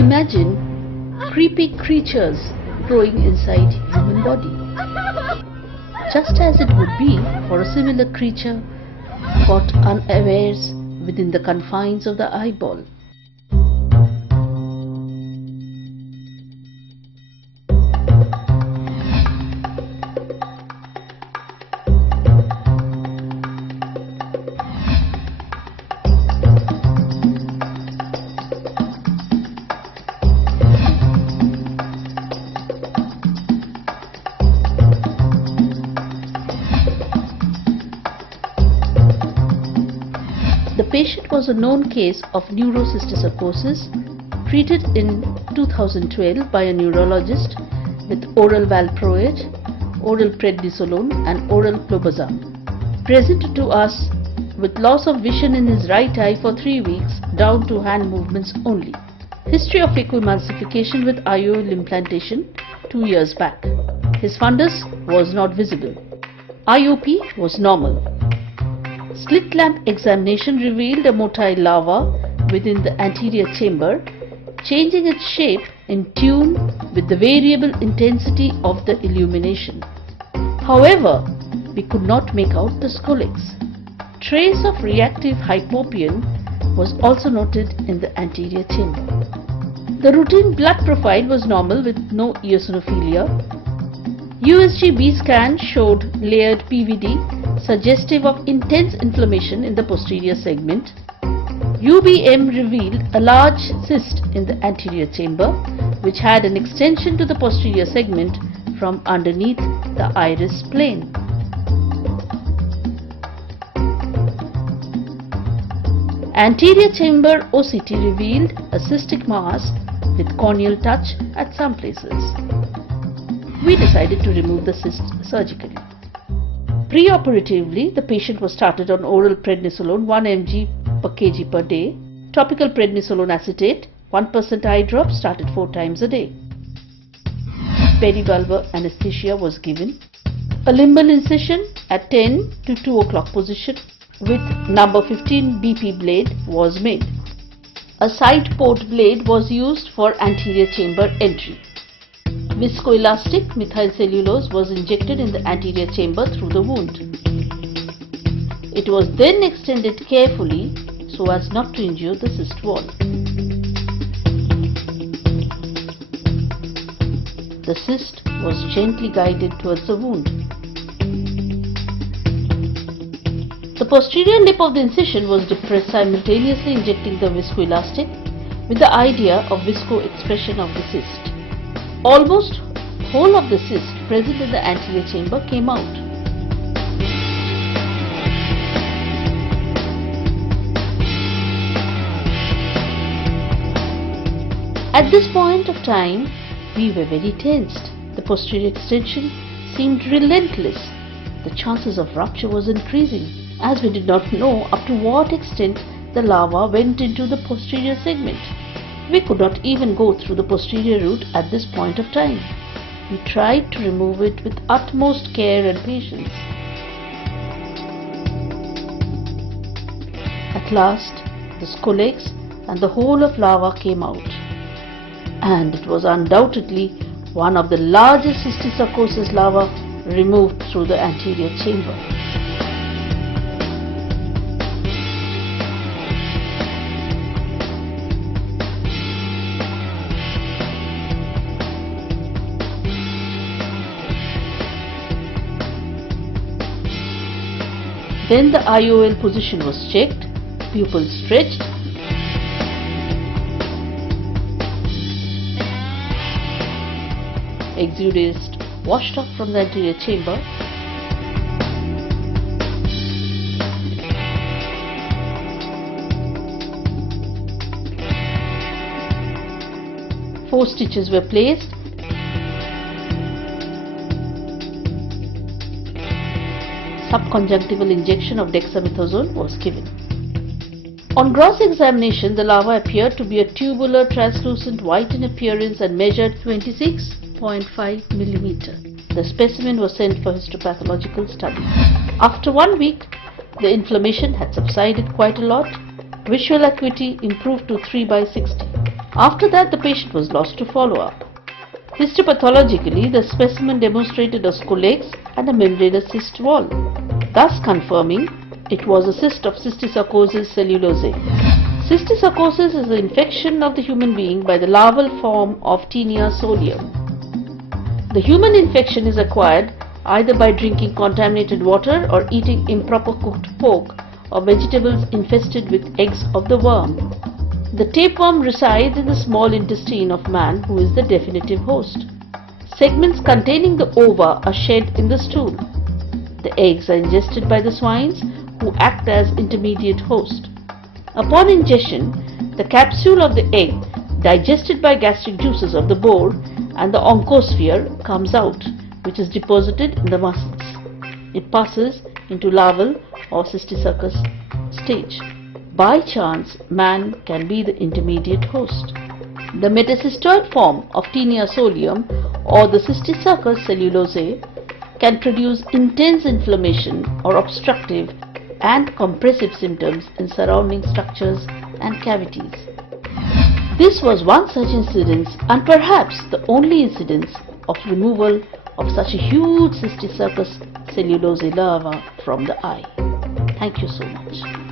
Imagine creepy creatures growing inside human body. Just as it would be for a similar creature caught unawares within the confines of the eyeball. The patient was a known case of neurocysticercosis treated in 2012 by a neurologist with oral valproate, oral prednisolone and oral clobazam. Presented to us with loss of vision in his right eye for 3 weeks down to hand movements only. History of echo-emulsification with IOL implantation 2 years back. His fundus was not visible. IOP was normal. Slit lamp examination revealed a motile larva within the anterior chamber, changing its shape in tune with the variable intensity of the illumination. However, we could not make out the scolex. Trace of reactive hypopion was also noted in the anterior chamber. The routine blood profile was normal with no eosinophilia. USG B scan showed layered PVD suggestive of intense inflammation in the posterior segment. UBM revealed a large cyst in the anterior chamber which had an extension to the posterior segment from underneath the iris plane. Anterior chamber OCT revealed a cystic mass with corneal touch at some places. We decided to remove the cyst surgically. Preoperatively, the patient was started on oral prednisolone 1 mg per kg per day, topical prednisolone acetate 1% eye drop started 4 times a day. Perivulvar anesthesia was given. A limbal incision at 10 to 2 o'clock position with number 15 BP blade was made. A side port blade was used for anterior chamber entry. Viscoelastic methyl cellulose was injected in the anterior chamber through the wound. It was then extended carefully so as not to injure the cyst wall. The cyst was gently guided towards the wound. The posterior lip of the incision was depressed, simultaneously injecting the viscoelastic with the idea of visco-expression of the cyst. Almost whole of the cyst present in the anterior chamber came out. At this point of time, we were very tensed. The posterior extension seemed relentless. The chances of rupture was increasing, as we did not know up to what extent the larva went into the posterior segment. We could not even go through the posterior route at this point of time. We tried to remove it with utmost care and patience. At last, the scolex and the whole of larva came out, and it was undoubtedly one of the largest cysticercosis larvae removed through the anterior chamber. Then the IOL position was checked, pupil stretched, exudates washed off from the anterior chamber, four stitches were placed. Subconjunctival injection of dexamethasone was given. On gross examination, the larva appeared to be a tubular, translucent, white in appearance and measured 26.5 mm. The specimen was sent for histopathological study. After 1 week, the inflammation had subsided quite a lot. Visual acuity improved to 3/60. After that, the patient was lost to follow-up. Histopathologically, the specimen demonstrated a scolex and a membranous cyst wall, thus confirming it was a cyst of Cysticercosis cellulosae. Cysticercosis is the infection of the human being by the larval form of Taenia solium. The human infection is acquired either by drinking contaminated water or eating improper cooked pork or vegetables infested with eggs of the worm. The tapeworm resides in the small intestine of man, who is the definitive host. Segments containing the ova are shed in the stool. The eggs are ingested by the swines, who act as intermediate host. Upon ingestion, the capsule of the egg, digested by gastric juices of the boar, and the oncosphere comes out, which is deposited in the muscles. It passes into larval or cysticercus stage. By chance, man can be the intermediate host. The metacystoid form of Taenia solium or the Cysticercus cellulosae can produce intense inflammation or obstructive and compressive symptoms in surrounding structures and cavities. This was one such incidence, and perhaps the only incidence, of removal of such a huge Cysticercus cellulosae larva from the eye. Thank you so much.